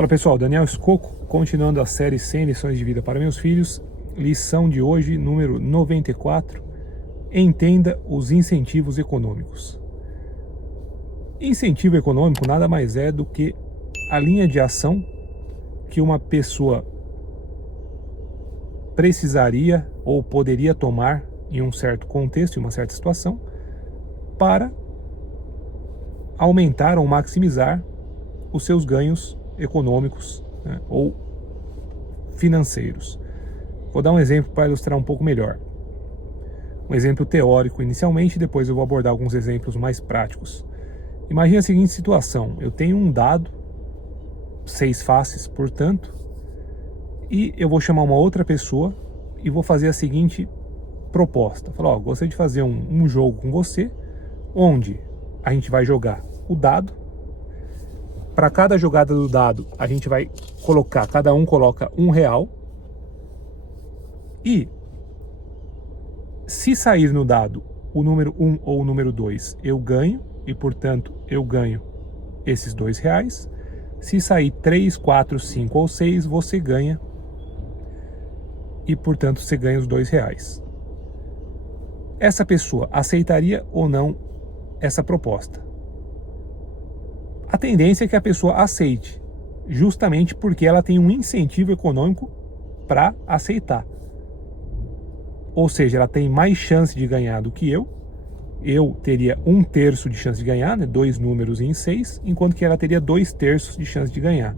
Fala pessoal, Daniel Scocco, continuando a série 100 lições de vida para meus filhos, lição de hoje, número 94, entenda os incentivos econômicos. Incentivo econômico nada mais é do que a linha de ação que uma pessoa precisaria ou poderia tomar em um certo contexto, em uma certa situação, para aumentar ou maximizar os seus ganhos econômicos, né, ou financeiros. Vou dar um exemplo para ilustrar um pouco melhor. Um exemplo teórico inicialmente, depois eu vou abordar alguns exemplos mais práticos. Imagine a seguinte situação: eu tenho um dado, 6 faces, portanto, e eu vou chamar uma outra pessoa e vou fazer a seguinte proposta. Falar, gostaria de fazer um jogo com você, onde a gente vai jogar o dado. Para cada jogada do dado, a gente vai colocar, cada um coloca R$1. E se sair no dado o número 1 ou o número 2, eu ganho, e portanto eu ganho esses R$2. Se sair 3, 4, 5 ou 6, você ganha, e portanto você ganha os R$2. Essa pessoa aceitaria ou não essa proposta? A tendência é que a pessoa aceite, justamente porque ela tem um incentivo econômico para aceitar. Ou seja, ela tem mais chance de ganhar do que eu. Eu teria 1/3 de chance de ganhar, né? 2 números em 6, enquanto que ela teria 2/3 de chance de ganhar,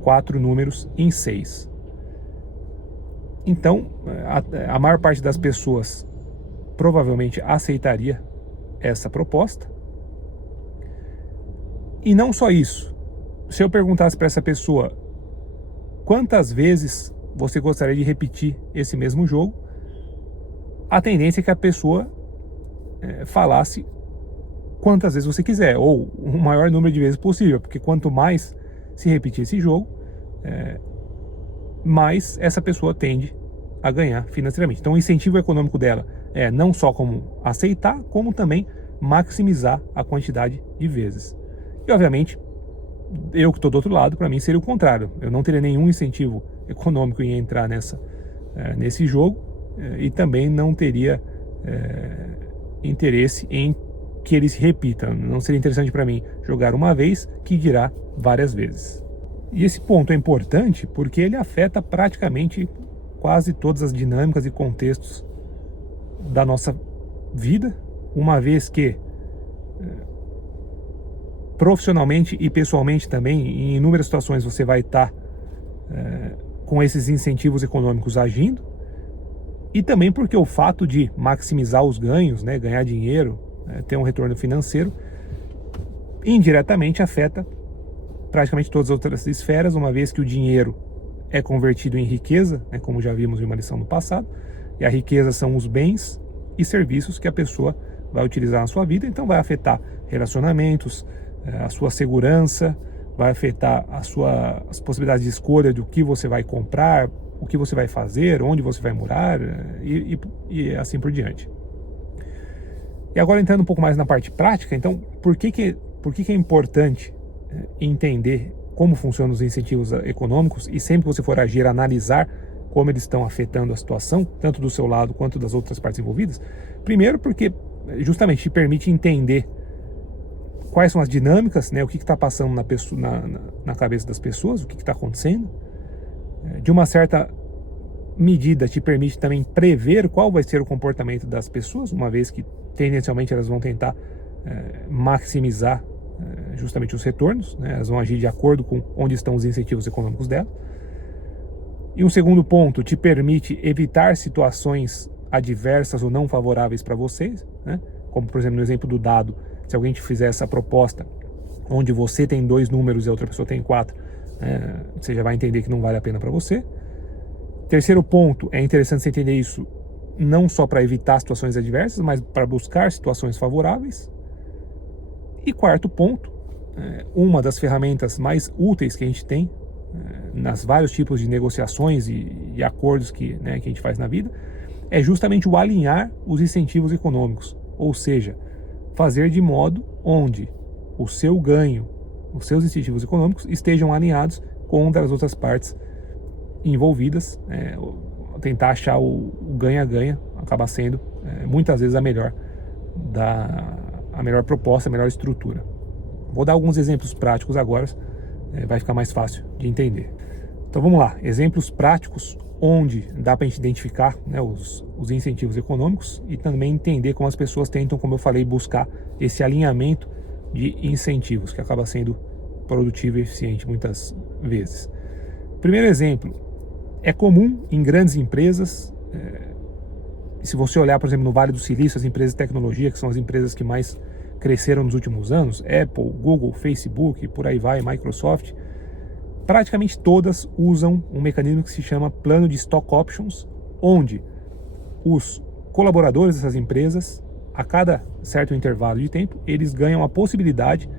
4 números em 6. Então, a maior parte das pessoas provavelmente aceitaria essa proposta. E não só isso. Se eu perguntasse para essa pessoa quantas vezes você gostaria de repetir esse mesmo jogo, a tendência é que a pessoa falasse quantas vezes você quiser, ou o maior número de vezes possível, porque quanto mais se repetir esse jogo, mais essa pessoa tende a ganhar financeiramente. Então o incentivo econômico dela é não só como aceitar, como também maximizar a quantidade de vezes. E obviamente, eu que estou do outro lado, para mim seria o contrário. Eu não teria nenhum incentivo econômico em entrar nesse jogo, e também não teria interesse em que ele se repita. Não seria interessante para mim jogar uma vez, que dirá várias vezes. E esse ponto é importante porque ele afeta praticamente quase todas as dinâmicas e contextos da nossa vida, uma vez que profissionalmente e pessoalmente também, em inúmeras situações você vai estar com esses incentivos econômicos agindo, e também porque o fato de maximizar os ganhos, né, ganhar dinheiro, ter um retorno financeiro, indiretamente afeta praticamente todas as outras esferas, uma vez que o dinheiro é convertido em riqueza, né, como já vimos em uma lição no passado, e a riqueza são os bens e serviços que a pessoa vai utilizar na sua vida, então vai afetar relacionamentos, a sua segurança, vai afetar as possibilidades de escolha do que você vai comprar, o que você vai fazer, onde você vai morar, e assim por diante. E agora entrando um pouco mais na parte prática, então, por que é importante entender como funcionam os incentivos econômicos, e sempre que você for agir, analisar como eles estão afetando a situação, tanto do seu lado quanto das outras partes envolvidas? Primeiro porque justamente te permite entender quais são as dinâmicas, né, o que está passando na cabeça das pessoas, o que está acontecendo. De uma certa medida te permite também prever qual vai ser o comportamento das pessoas, uma vez que tendencialmente elas vão tentar maximizar justamente os retornos, né, elas vão agir de acordo com onde estão os incentivos econômicos dela. E um segundo ponto, te permite evitar situações adversas ou não favoráveis para vocês, né, como por exemplo no exemplo do dado. Se alguém te fizer essa proposta, onde você tem 2 números e a outra pessoa tem 4, você já vai entender que não vale a pena para você. Terceiro ponto, é interessante você entender isso não só para evitar situações adversas, mas para buscar situações favoráveis. E quarto ponto, uma das ferramentas mais úteis que a gente tem nas vários tipos de negociações e acordos que a gente faz na vida, é justamente o alinhar os incentivos econômicos, ou seja, fazer de modo onde o seu ganho os seus incentivos econômicos estejam alinhados com das outras partes envolvidas. Tentar achar o ganha-ganha acaba sendo muitas vezes a melhor proposta, a melhor estrutura. Vou dar alguns exemplos práticos agora, vai ficar mais fácil de entender. Então vamos lá, exemplos práticos onde dá para a gente identificar, né, os incentivos econômicos e também entender como as pessoas tentam, como eu falei, buscar esse alinhamento de incentivos, que acaba sendo produtivo e eficiente muitas vezes. Primeiro exemplo, é comum em grandes empresas, se você olhar, por exemplo, no Vale do Silício, as empresas de tecnologia, que são as empresas que mais cresceram nos últimos anos, Apple, Google, Facebook, por aí vai, Microsoft, praticamente todas usam um mecanismo que se chama plano de stock options, onde os colaboradores dessas empresas, a cada certo intervalo de tempo, eles ganham a possibilidade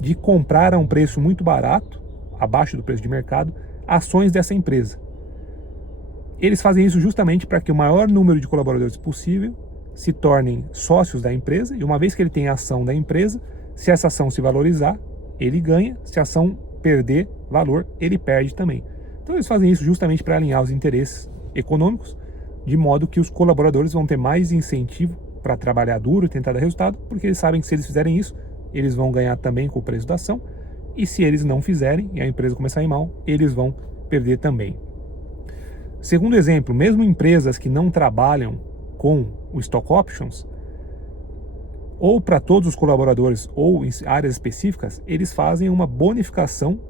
de comprar a um preço muito barato, abaixo do preço de mercado, ações dessa empresa. Eles fazem isso justamente para que o maior número de colaboradores possível se tornem sócios da empresa, e uma vez que ele tem a ação da empresa, se essa ação se valorizar, ele ganha, se a ação perder valor, ele perde também. Então eles fazem isso justamente para alinhar os interesses econômicos, de modo que os colaboradores vão ter mais incentivo para trabalhar duro e tentar dar resultado, porque eles sabem que se eles fizerem isso, eles vão ganhar também com o preço da ação, e se eles não fizerem e a empresa começar a ir mal, eles vão perder também. Segundo exemplo, mesmo empresas que não trabalham com o stock options, ou para todos os colaboradores ou em áreas específicas, eles fazem uma bonificação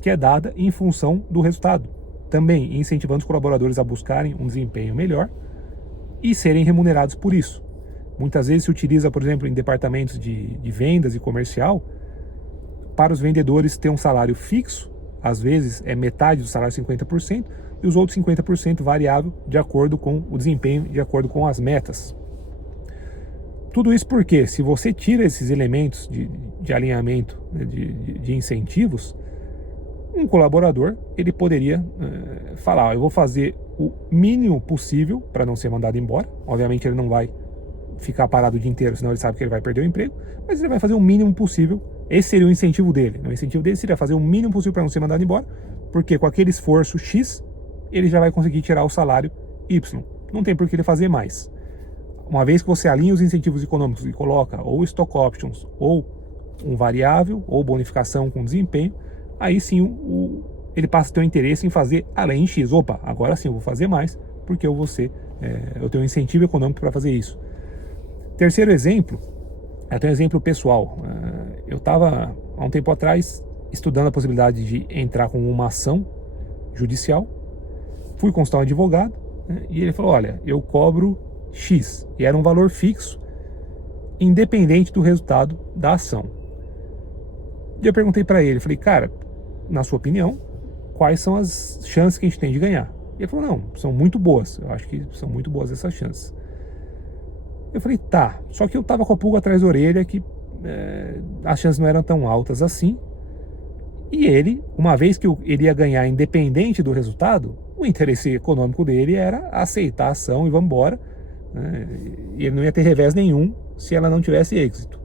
que é dada em função do resultado, também incentivando os colaboradores a buscarem um desempenho melhor e serem remunerados por isso. Muitas vezes se utiliza, por exemplo, em departamentos de vendas e comercial, para os vendedores ter um salário fixo, às vezes é metade do salário, 50%, e os outros 50% variável de acordo com o desempenho, de acordo com as metas. Tudo isso porque, se você tira esses elementos de alinhamento, de incentivos, um colaborador ele poderia falar, eu vou fazer o mínimo possível para não ser mandado embora. Obviamente ele não vai ficar parado o dia inteiro, senão ele sabe que ele vai perder o emprego, mas ele vai fazer o mínimo possível. Esse seria o incentivo dele. O incentivo dele seria fazer o mínimo possível para não ser mandado embora, porque com aquele esforço X, ele já vai conseguir tirar o salário Y. Não tem por que ele fazer mais. Uma vez que você alinha os incentivos econômicos e coloca ou stock options, ou um variável, ou bonificação com desempenho, aí sim ele passa a ter um interesse em fazer além de X. Opa, agora sim eu vou fazer mais, porque eu tenho um incentivo econômico para fazer isso. Terceiro exemplo, até um exemplo pessoal. Eu estava, há um tempo atrás, estudando a possibilidade de entrar com uma ação judicial. Fui consultar um advogado, né, e ele falou, olha, eu cobro X, e era um valor fixo, independente do resultado da ação. E eu perguntei para ele, falei, cara, na sua opinião, quais são as chances que a gente tem de ganhar? E ele falou, não, são muito boas, eu acho que são muito boas essas chances. Eu falei, tá, só que eu tava com a pulga atrás da orelha que as chances não eram tão altas assim, e ele, uma vez que ele ia ganhar independente do resultado, o interesse econômico dele era aceitar a ação e vamos embora, né? E ele não ia ter revés nenhum se ela não tivesse êxito.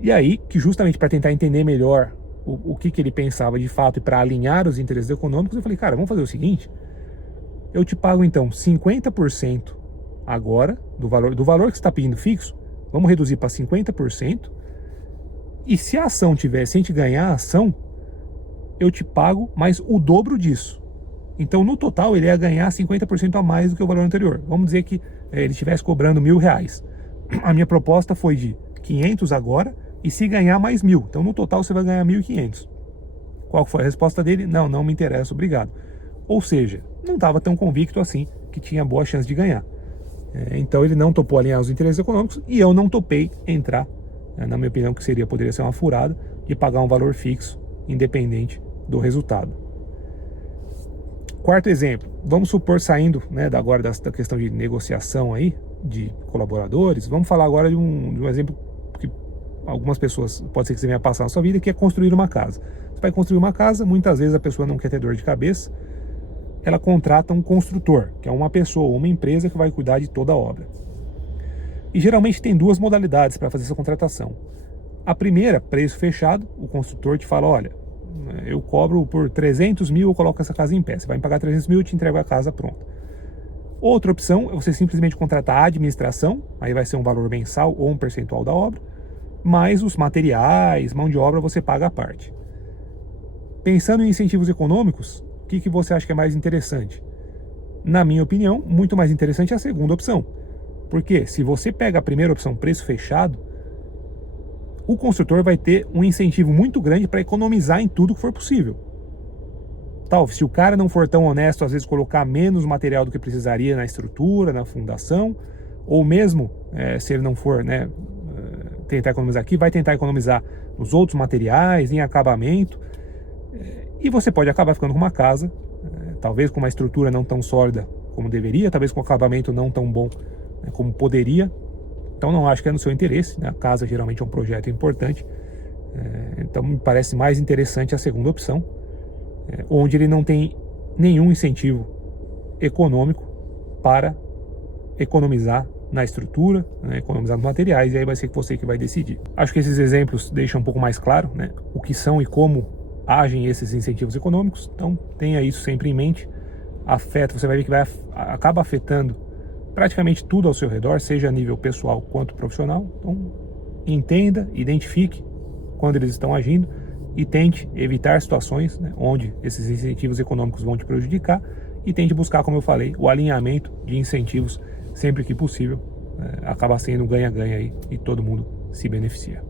E aí, que justamente para tentar entender melhor o que ele pensava de fato e para alinhar os interesses econômicos, eu falei, cara, vamos fazer o seguinte, eu te pago então 50% agora do valor que você está pedindo fixo, vamos reduzir para 50%, e se a ação se a gente ganhar a ação, eu te pago mais o dobro disso. Então, no total, ele ia ganhar 50% a mais do que o valor anterior. Vamos dizer que ele estivesse cobrando R$1.000. A minha proposta foi de 500 agora, e se ganhar mais 1.000. Então, no total, você vai ganhar 1.500. Qual foi a resposta dele? Não me interessa, obrigado. Ou seja, não estava tão convicto assim que tinha boa chance de ganhar. Então, ele não topou alinhar os interesses econômicos e eu não topei entrar, na minha opinião, que poderia ser uma furada, de pagar um valor fixo, independente do resultado. Quarto exemplo, vamos supor, saindo agora da questão de negociação aí, de colaboradores, vamos falar agora de um exemplo que algumas pessoas, pode ser que você venha passar na sua vida, que é construir uma casa. Você vai construir uma casa, muitas vezes a pessoa não quer ter dor de cabeça, ela contrata um construtor, que é uma pessoa ou uma empresa que vai cuidar de toda a obra. E geralmente tem duas modalidades para fazer essa contratação. A primeira, preço fechado, o construtor te fala, olha, eu cobro por 300 mil, eu coloco essa casa em pé. Você vai me pagar 300 mil, eu te entrego a casa pronta. Outra opção é você simplesmente contratar a administração, aí vai ser um valor mensal ou um percentual da obra, mais os materiais, mão de obra você paga à parte. Pensando em incentivos econômicos, o que você acha que é mais interessante? Na minha opinião, muito mais interessante é a segunda opção. Porque se você pega a primeira opção, preço fechado, o construtor vai ter um incentivo muito grande para economizar em tudo que for possível. Se o cara não for tão honesto, às vezes colocar menos material do que precisaria na estrutura, na fundação, ou mesmo se ele não for tentar economizar aqui, vai tentar economizar nos outros materiais, em acabamento, e você pode acabar ficando com uma casa, talvez com uma estrutura não tão sólida como deveria, talvez com um acabamento não tão bom como poderia. Então não acho que é no seu interesse, né? A casa geralmente é um projeto importante, então me parece mais interessante a segunda opção, onde ele não tem nenhum incentivo econômico para economizar na estrutura, economizar nos materiais, e aí vai ser você que vai decidir. Acho que esses exemplos deixam um pouco mais claro o que são e como agem esses incentivos econômicos, então tenha isso sempre em mente. Você vai ver que acaba afetando praticamente tudo ao seu redor, seja a nível pessoal quanto profissional. Então entenda, identifique quando eles estão agindo e tente evitar situações onde esses incentivos econômicos vão te prejudicar, e tente buscar, como eu falei, o alinhamento de incentivos sempre que possível. Acaba sendo um ganha-ganha aí e todo mundo se beneficia.